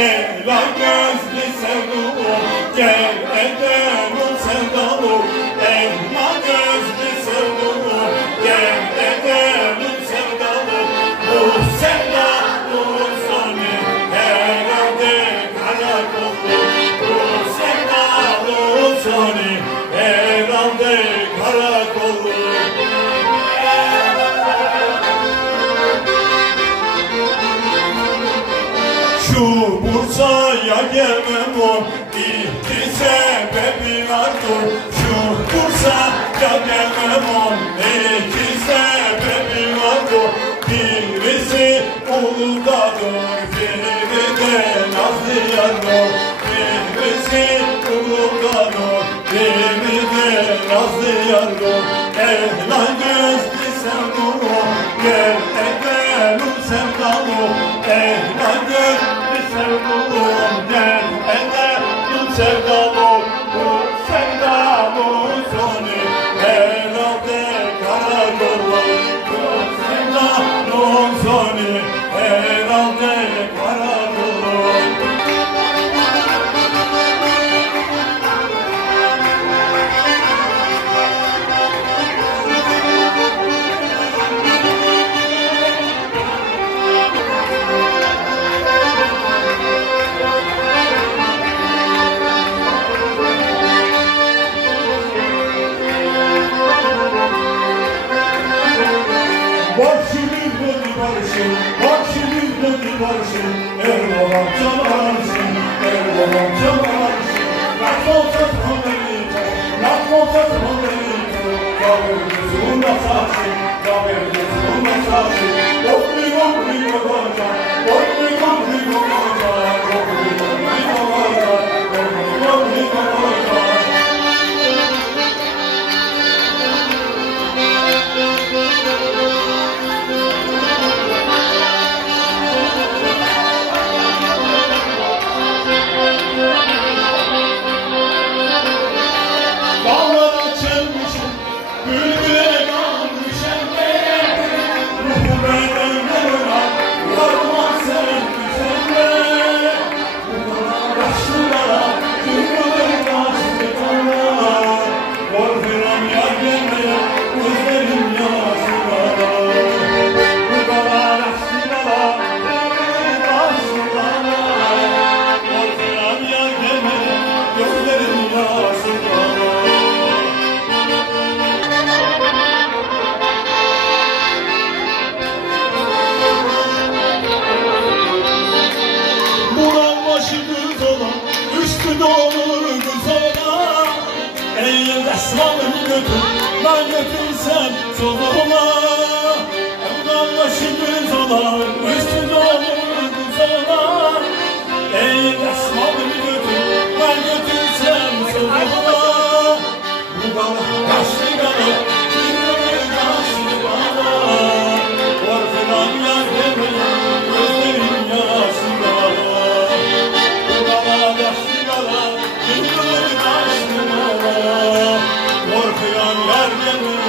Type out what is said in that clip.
Ela gözlü sevdum, gel edelim sevdalım. Ela gözlü sevdum, gel edelim sevdalım. Bu sevdalım sonu herhalde karakollu. Bu sevdalım sonu herhalde karakollu. Şu Bursa'ya gelmem o iki sebebi vardır. Şu Bursa'ya gelmem o iki sebebi vardır. Birisi Uludağ'dır, biri de Nazlıyan'dır. Birisi Uludağ'dır, biri de Nazlıyan'dır. Ela gözlü sevdum, gel edelim sevdalım. Ela gözlü sevdum, gel edelim sevdalım. Bu sevdamın sonu herhalde karakollu. Bu sevdamın sonu herhalde karakollu. Bak şimdi döndü barışın, bak şimdi döndü barışın. Erdoğan çalarsın, Erdoğan çalarsın. Nasıl olsa tanrıydı, nasıl olsa tanrıydı. Kabir gözünde sarsın, kabir gözünde sarsın. Okluy okluy olacak, okluy okluy olacak, okluy okluy olacak, okluy okluy olacak. Dağlara çelmişim, bülbüle kalmışım be. Ruhu benden yanına, yorma sen güzelle. Bu kadar yaşlılara, duyguları yaşlılara. Korkuyorum yar gelmeye, gözlerim yaşlılara. Bu kadar yaşlılara, duyguları yaşlılara. Korkuyorum yar gelmeye, gözlerim yaşlılara. Başı düz olan, üstü doğru düz olan. Eğer resmanını götür, ben götürsem soluma. Buradan başı düz olan, üstü doğru düz olan. Eğer resmanını götür, ben götürsem soluma. Bu kadar yaşlı kadar, bir yaşlı kadar. Korkudan yar demeye, gözlerim yaşlılara. Korkuyan yar gelmeye